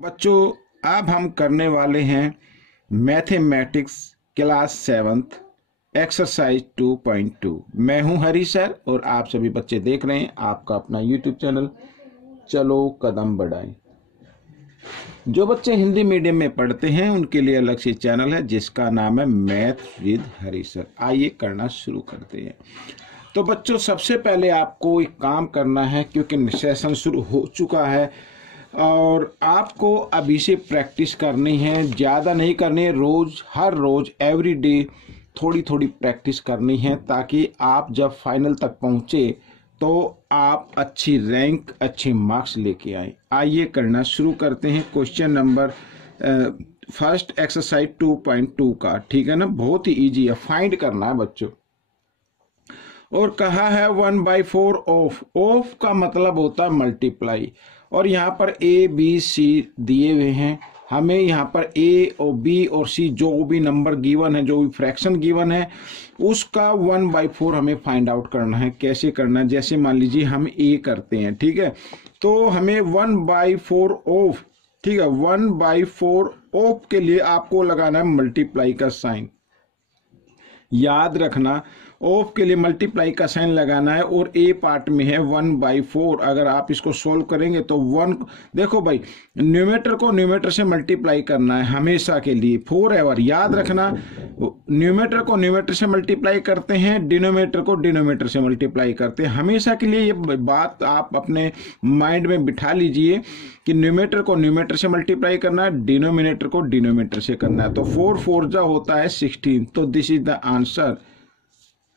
बच्चों, अब हम करने वाले हैं मैथमेटिक्स क्लास 7th एक्सरसाइज 2.2। मैं हूं हरी सर और आप सभी बच्चे देख रहे हैं आपका अपना यूट्यूब चैनल चलो कदम बढ़ाएं। जो बच्चे हिंदी मीडियम में पढ़ते हैं उनके लिए अलग से चैनल है जिसका नाम है मैथ विद हरी सर। आइए करना शुरू करते हैं। तो बच्चों, सबसे पहले आपको एक काम करना है क्योंकि सेशन शुरू हो चुका है और आपको अभी से प्रैक्टिस करनी है, ज़्यादा नहीं करनी है। हर रोज़ एवरी डे थोड़ी थोड़ी प्रैक्टिस करनी है ताकि आप जब फाइनल तक पहुँचे तो आप अच्छी रैंक अच्छे मार्क्स लेके आए। आइए करना शुरू करते हैं। क्वेश्चन नंबर फर्स्ट एक्सरसाइज 2.2 का, ठीक है ना, बहुत ही ईजी है, फाइंड करना है बच्चों। और कहा है 1/4 ऑफ का मतलब होता है मल्टीप्लाई। और यहाँ पर ए बी सी दिए हुए हैं, हमें यहाँ पर ए और बी और सी जो भी नंबर गिवन है, जो भी फ्रैक्शन गिवन है, उसका 1/4 हमें फाइंड आउट करना है। कैसे करना है? जैसे मान लीजिए हम ए करते हैं, ठीक है, तो हमें 1/4 ऑफ, ठीक है, 1/4 ऑफ के लिए आपको लगाना है मल्टीप्लाई का साइन। याद रखना, ऑफ के लिए मल्टीप्लाई का साइन लगाना है और ए पार्ट में है 1/4। अगर आप इसको सोल्व करेंगे तो 1, देखो भाई, न्यूमेटर को न्यूमेटर से मल्टीप्लाई करना है हमेशा के लिए, फॉर एवर। याद रखना, न्यूमेटर को न्यूमेटर से मल्टीप्लाई करते हैं, डिनोमिनेटर को डिनोमिनेटर से मल्टीप्लाई करते हैं हमेशा के लिए। ये बात आप अपने माइंड में बिठा लीजिए कि न्यूमेटर को न्यूमेटर से मल्टीप्लाई करना है, डिनोमिनेटर को डिनोमिनेटर से करना है। तो 4 4 जा होता है 16। तो this is the answer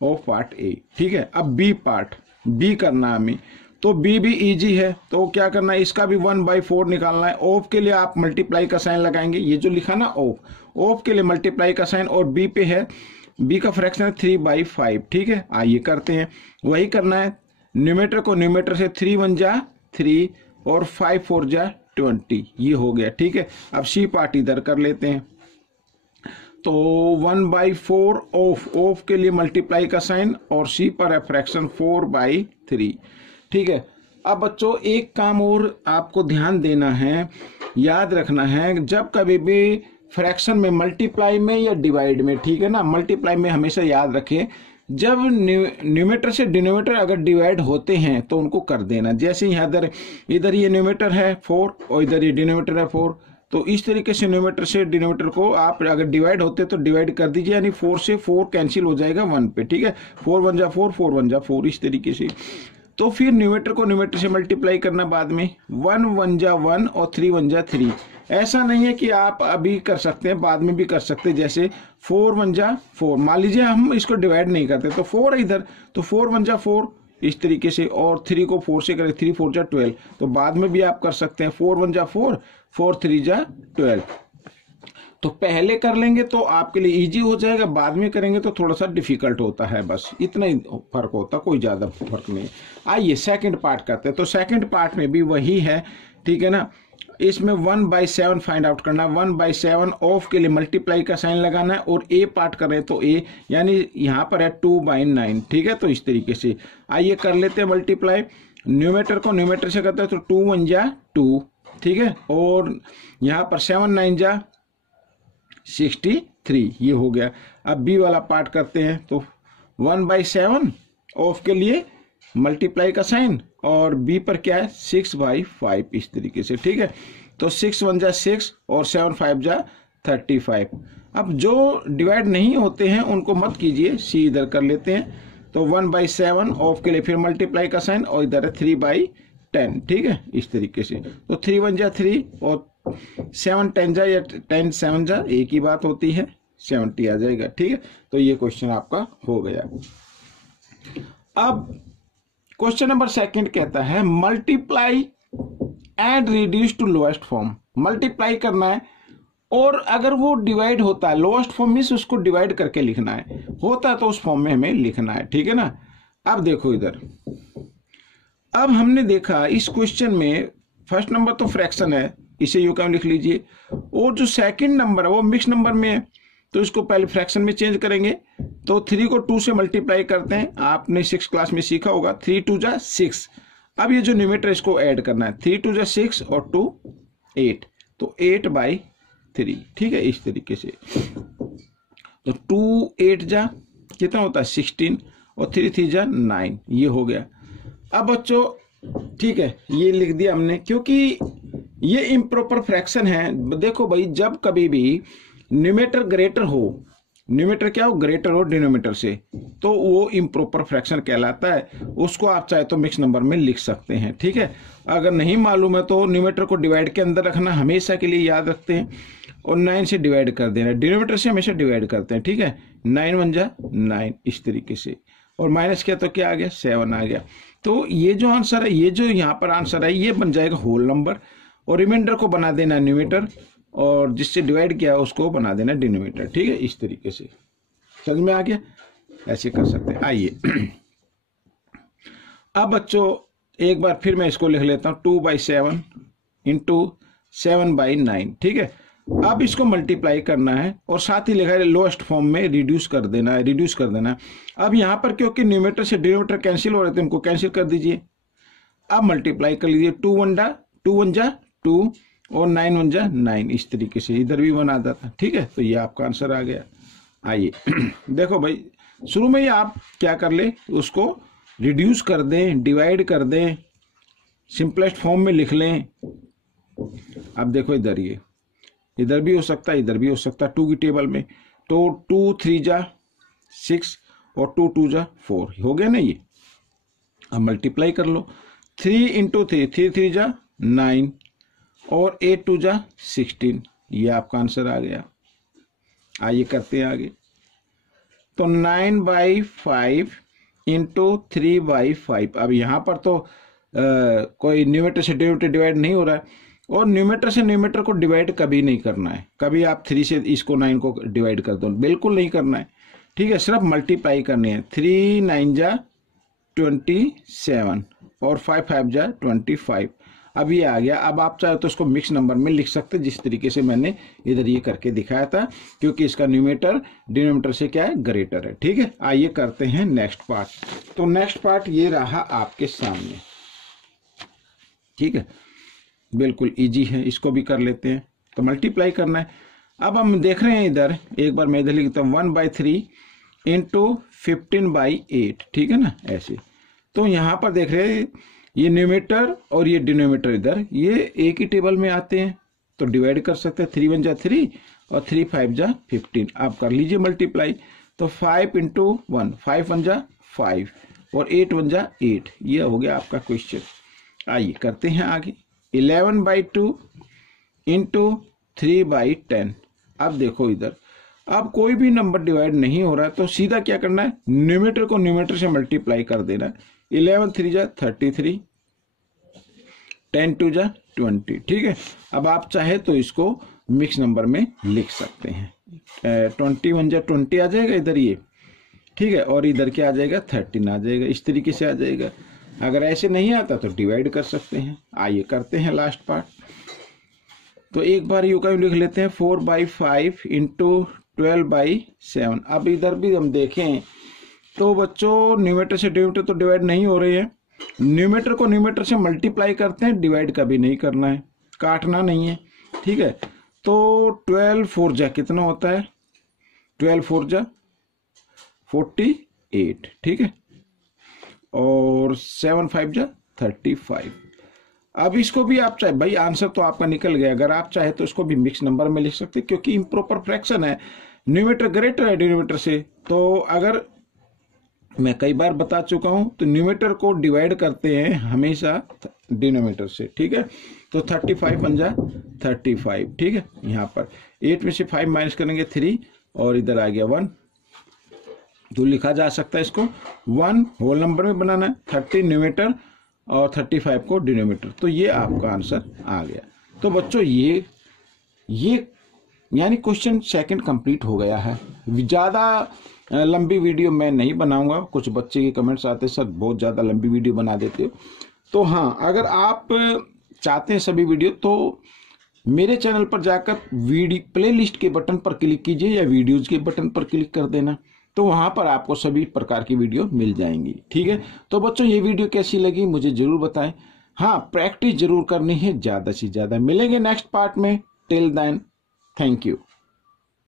of part A, ठीक है। अब बी पार्ट, बी करना है हमें, तो बी भी इजी है। तो क्या करना है, इसका भी 1/4 निकालना है। ऑफ के लिए आप मल्टीप्लाई का साइन लगाएंगे, ये जो लिखा ना ऑफ के लिए मल्टीप्लाई का साइन, और बी पे है, बी का फ्रैक्शन है 3/5, ठीक है। आइए करते हैं, वही करना है। न्यूमेटर को न्यूमेटर से 3 1 जा 3 और 5 4 जा 20, ये हो गया, ठीक है। अब सी पार्ट इधर कर लेते हैं। तो 1/4 ऑफ के लिए मल्टीप्लाई का साइन और सी पर है फ्रैक्शन 4/3, ठीक है। अब बच्चों, एक काम और आपको ध्यान देना है, याद रखना है, जब कभी भी फ्रैक्शन में, मल्टीप्लाई में या डिवाइड में, ठीक है ना, मल्टीप्लाई में हमेशा याद रखें, जब न्यूमेटर से डिनोमिनेटर अगर डिवाइड होते हैं तो उनको कर देना। जैसे यहाँ इधर ये न्यूमेटर है 4 और इधर ये डिनोमिनेटर है 4, तो इस तरीके से न्यूमेटर से डिनोमिनेटर को आप अगर डिवाइड होते तो डिवाइड कर दीजिए, यानी 4 से 4 कैंसिल हो जाएगा 1 पे, ठीक है। 4 1 जा 4, 4 1 जा 4, इस तरीके से। तो फिर न्यूमेटर को न्यूमेटर से मल्टीप्लाई करना बाद में, 1 1 जा 1 और 3 1 जा 3। ऐसा नहीं है कि आप अभी कर सकते हैं, बाद में भी कर सकते हैं। जैसे 4 1 जा 4, मान लीजिए हम इसको डिवाइड नहीं करते तो 4 है इधर, तो 4 1 जा 4 इस तरीके से, और 3 को 4 से करें, 3 4 जा 12, तो बाद में भी आप कर सकते हैं। 4 1 जा 4, 4 3 जा 12। तो पहले कर लेंगे तो आपके लिए इजी हो जाएगा, बाद में करेंगे तो थोड़ा सा डिफिकल्ट होता है, बस इतना ही फर्क होता, कोई ज्यादा फर्क नहीं। आइए सेकंड पार्ट करते हैं। तो सेकंड पार्ट में भी वही है, ठीक है ना। इसमें 1/7 फाइंड आउट करना है। 1/7 ऑफ के लिए मल्टीप्लाई का साइन लगाना है और ए पार्ट कर रहे हैं तो ए, यानी यहाँ पर है 2/9, ठीक है। तो इस तरीके से आइए कर लेते हैं मल्टीप्लाई। न्यूमेटर को न्यूमेटर से करते हैं तो 2 1 जा 2, ठीक है, और यहाँ पर 7 9 जा 63, ये हो गया। अब बी वाला पार्ट करते हैं, तो 1/7 ऑफ के लिए मल्टीप्लाई का साइन और बी पर क्या है 6/5, इस तरीके से, ठीक है। तो 6 1 जा 6 और 7 5 जा 35। अब जो डिवाइड नहीं होते हैं उनको मत कीजिए, सी इधर कर लेते हैं। तो 1/7 ऑफ के लिए फिर मल्टीप्लाई का साइन और इधर है 3/10, ठीक है, इस तरीके से। तो 3 1 जा 3 और 7 10 जा या 10 7 जा, एक ही बात होती है, 70 आ जाएगा, ठीक है। तो ये क्वेश्चन आपका हो गया। अब क्वेश्चन नंबर सेकंड कहता है multiply and reduce to lowest form. Multiply करना है और अगर वो डिवाइड होता है, लोएस्ट फॉर्म मीन्स उसको डिवाइड करके लिखना है, होता है तो उस फॉर्म में हमें लिखना है, ठीक है ना। अब देखो इधर, अब हमने देखा इस क्वेश्चन में फर्स्ट नंबर तो फ्रैक्शन है, इसे यूं लिख लीजिए, और जो सेकंड नंबर है वो मिक्स नंबर में है, तो इसको पहले फ्रैक्शन में चेंज करेंगे। तो 3 को 2 से मल्टीप्लाई करते हैं, आपने 6 क्लास में सीखा होगा, 3 2 जा 6। अब ये जो न्यूमेटर इसको ऐड करना है, 3 2 जा 6 और 2 8, तो 8/3, ठीक है, इस तरीके से। तो 2 8 जा कितना होता है 16 और 3 3 जा 9, ये हो गया। अब बच्चों ठीक है, ये लिख दिया हमने क्योंकि ये इम्प्रॉपर फ्रैक्शन है। देखो भाई, जब कभी भी न्यूमेटर ग्रेटर हो, न्यूमेटर क्या हो, ग्रेटर हो डिनोमिनेटर से, तो वो इम्प्रॉपर फ्रैक्शन कहलाता है। उसको आप चाहे तो मिक्स नंबर में लिख सकते हैं, ठीक है। अगर नहीं मालूम है तो न्यूमेटर को डिवाइड के अंदर रखना, हमेशा के लिए याद रखते हैं, और 9 से डिवाइड कर देना। डिनोमिनेटर से हमेशा डिवाइड करते हैं, ठीक है। 9 1 जा 9, इस तरीके से, और माइनस किया तो क्या आ गया 7 आ गया। तो ये जो आंसर है, ये जो यहाँ पर आंसर है, ये बन जाएगा होल नंबर, और रिमाइंडर को बना देना न्यूमेटर, और जिससे डिवाइड किया उसको बना देना डिनोमिनेटर, ठीक है। इस तरीके से समझ में आ गया, ऐसे कर सकते हैं। आइए अब बच्चों एक बार फिर मैं इसको लिख लेता हूँ, 2/7 इंटू 7/9, ठीक है। अब इसको मल्टीप्लाई करना है, और साथ ही लिखा है लोएस्ट फॉर्म में रिड्यूस कर देना है, रिड्यूस कर देना है। अब यहाँ पर क्योंकि न्यूमेटर से डिनोमिनेटर कैंसिल हो रहे थे, उनको कैंसिल कर दीजिए। अब मल्टीप्लाई कर लीजिए, 2 1 जा 2 और 9 1 जा 9, इस तरीके से इधर भी 1 आ जाता, ठीक है। तो ये आपका आंसर आ गया। आइए देखो भाई, शुरू में ही आप क्या कर ले, उसको रिड्यूस कर दें, डिवाइड कर दें, सिंपलेस्ट फॉर्म में लिख लें। अब देखो इधर, ये इधर भी हो सकता है, इधर भी हो सकता है 2 की टेबल में। तो 2 3 जा 6 और 2 2 जा 4 हो गया ना ये। अब मल्टीप्लाई कर लो, 3 इंटू 3, 3 3 जा 9 और 8 2 जा 16, ये आपका आंसर आ गया। आइए करते हैं आगे। तो 9/5 इंटू 3/5। अब यहाँ पर तो कोई न्यूमेटर से डिनोमिनेटर डिवाइड नहीं हो रहा है, और न्यूमेटर से न्यूमेटर को डिवाइड कभी नहीं करना है। कभी आप 3 से इसको 9 को डिवाइड कर दो, बिल्कुल नहीं करना है, ठीक है। सिर्फ मल्टीप्लाई करनी है। 3 9 जा 27 और 5 5 जा 25। अब ये आ गया। अब आप चाहे तो इसको मिक्स नंबर में लिख सकते हैं, जिस तरीके से मैंने इधर ये करके दिखाया था, क्योंकि इसका न्यूमेटर डिनोमिनेटर से क्या है, ग्रेटर है, ठीक है। आइए करते हैं नेक्स्ट पार्ट। तो नेक्स्ट पार्ट ये रहा आपके सामने, ठीक है, बिल्कुल इजी है, इसको भी कर लेते हैं। तो मल्टीप्लाई करना है। अब हम देख रहे हैं इधर, एक बार मैं इधर लिखता हूँ 1/3 इंटू 15/8, ठीक है ना, ऐसे। तो यहाँ पर देख रहे हैं ये न्यूमेटर और ये डिनोमिनेटर इधर ये एक ही टेबल में आते हैं, तो डिवाइड कर सकते हैं। 3 1 जा 3 और 3 5 जा 15। आप कर लीजिए मल्टीप्लाई। तो 5 इंटू 1, 5 1 जा 5 और 8 1 जा 8, ये हो गया आपका क्वेश्चन। आइए करते हैं आगे। 11/2 इंटू 3/10। अब देखो इधर, अब कोई भी नंबर डिवाइड नहीं हो रहा है, तो सीधा क्या करना है, न्यूमेटर को न्यूमेटर से मल्टीप्लाई कर देना है। 11 3 जा 33, 10 2 जा 20, ठीक है। अब आप चाहे तो इसको मिक्स नंबर में लिख सकते हैं। 21 जा 20 आ जाएगा इधर ये, ठीक है, और इधर क्या आ जाएगा 13 आ जाएगा, इस तरीके से आ जाएगा। अगर ऐसे नहीं आता तो डिवाइड कर सकते हैं। आइए करते हैं लास्ट पार्ट। तो एक बार यू का लिख लेते हैं 4/5 इंटू 12/7। अब इधर भी हम देखें तो बच्चों न्यूमेटर से डिनोमिनेटर तो डिवाइड नहीं हो रही है। न्यूमेटर को न्यूमेटर से मल्टीप्लाई करते हैं, डिवाइड कभी नहीं करना है, काटना नहीं है, ठीक है। तो 12 4 जा कितना होता है, 12 4 जा 48, ठीक है, और 7 5 जा 35। अब इसको भी आप चाहे, भाई आंसर तो आपका निकल गया, अगर आप चाहे तो इसको भी मिक्स नंबर में लिख सकते, क्योंकि इम्प्रॉपर फ्रैक्शन है, न्यूमेटर ग्रेटर है डिनोमिनेटर से। तो अगर मैं कई बार बता चुका हूं, तो न्यूमेटर को डिवाइड करते हैं हमेशा डिनोमिनेटर से, ठीक है। तो 35 बन जा 35, ठीक है। यहाँ पर 8 में से 5 माइनस करेंगे 3 और इधर आ गया 1, तो लिखा जा सकता है इसको 1 होल नंबर में बनाना है, 30 न्यूमेटर और 35 को डिनोमिनेटर। तो ये आपका आंसर आ गया। तो बच्चों ये यानी क्वेश्चन सेकंड कंप्लीट हो गया है। ज़्यादा लंबी वीडियो मैं नहीं बनाऊंगा, कुछ बच्चे के कमेंट्स आते सर बहुत ज़्यादा लंबी वीडियो बना देते हो। तो हाँ, अगर आप चाहते हैं सभी वीडियो, तो मेरे चैनल पर जाकर वीडियो प्लेलिस्ट के बटन पर क्लिक कीजिए या वीडियोज़ के बटन पर क्लिक कर देना, तो वहाँ पर आपको सभी प्रकार की वीडियो मिल जाएंगी, ठीक है। तो बच्चों ये वीडियो कैसी लगी मुझे ज़रूर बताएं। हाँ, प्रैक्टिस जरूर करनी है ज़्यादा से ज़्यादा। मिलेंगे नेक्स्ट पार्ट में। Till then, thank you.